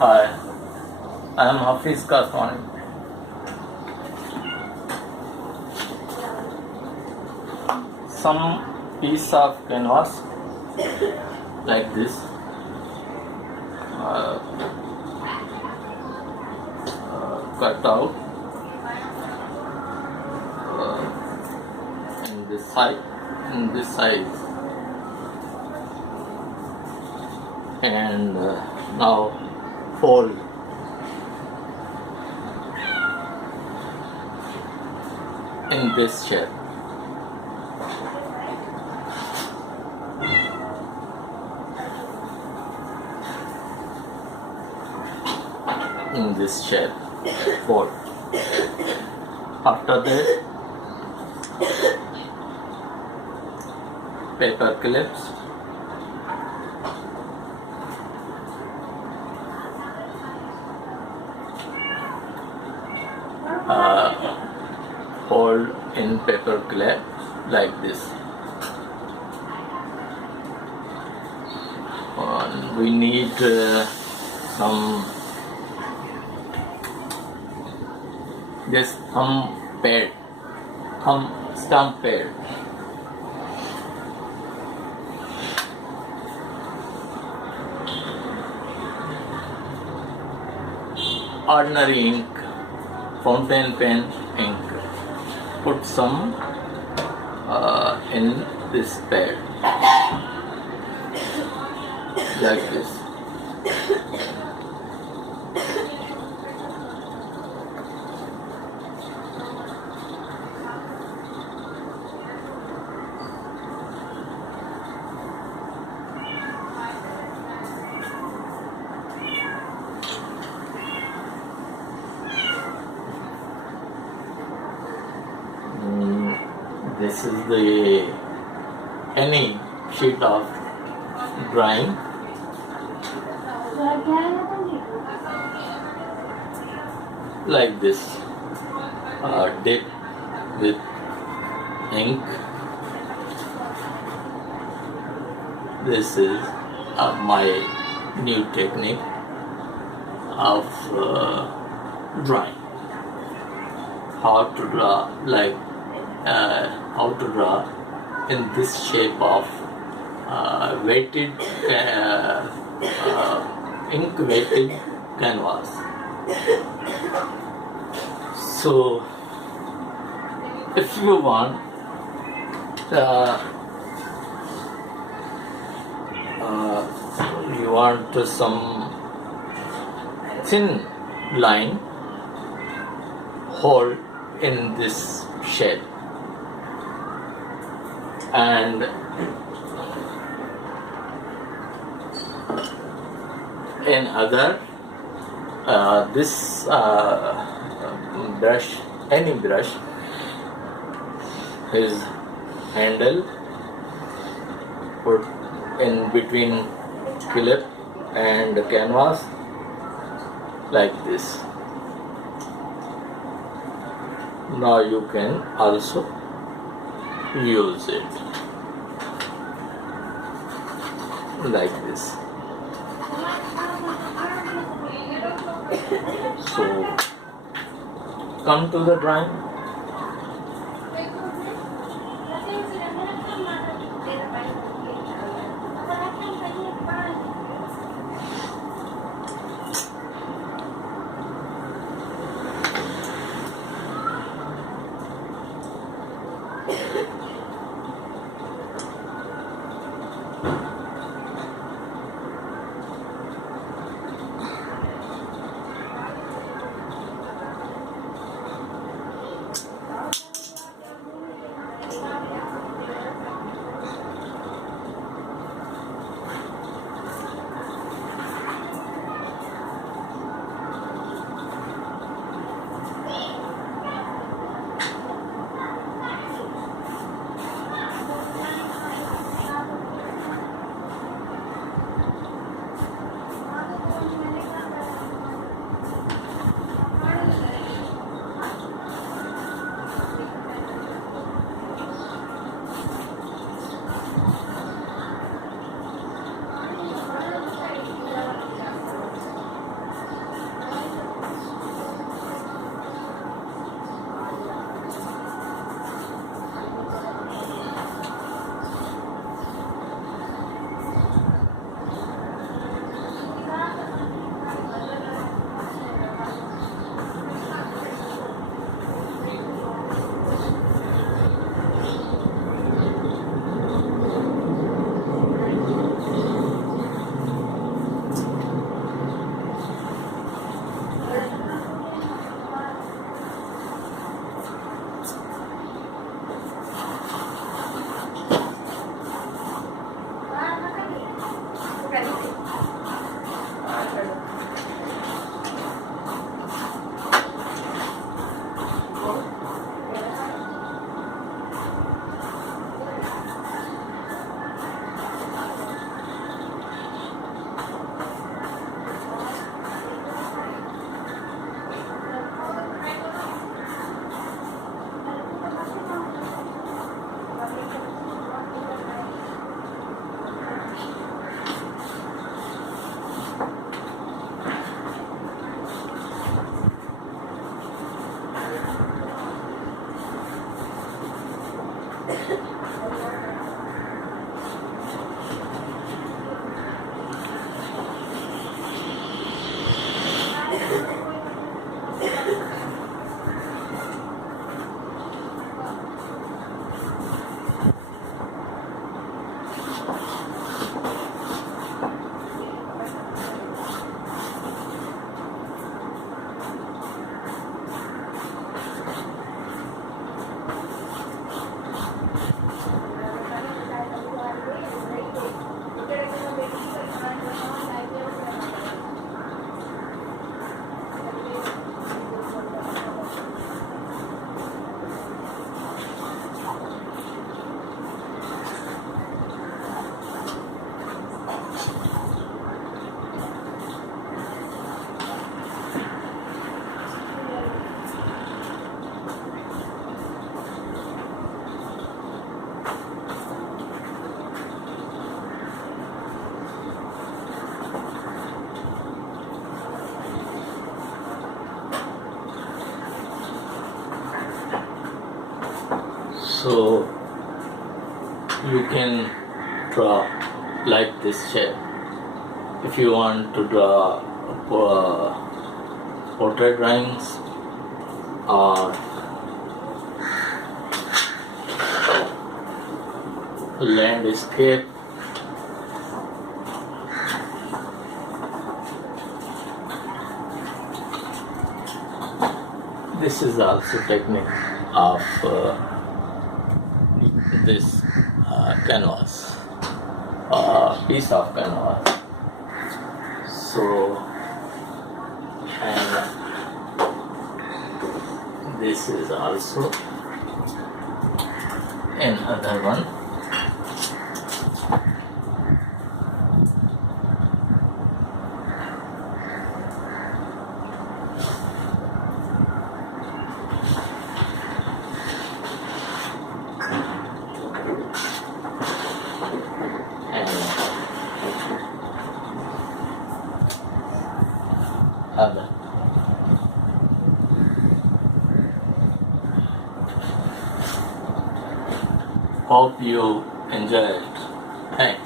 Hi, I am Hafiz Kasmani. Some piece of canvas like this, uh, cut out in this size, and now fold in this shape. In this shape, fold. After that, paper clips, fold in paper clips like this. We need some this thumb stamp pad. Ordinary ink, fountain pen ink. Put some in this pad like this. This is the any sheet of drawing. Like this, dip with ink. This is my new technique of drawing. How to draw how to draw in this shape of weighted ink weighted canvas. So if you want some thin line, hold in this shape, and in other this brush, any brush, his handle, put in between clip and canvas like this. Now you can also use it like this. So come to the drawing. So you can draw like this shape. If you want to draw portrait drawings or landscape, this is also technique of this canvas, piece of canvas. So, and this is also another one. Other. Hope you enjoy it. Thanks.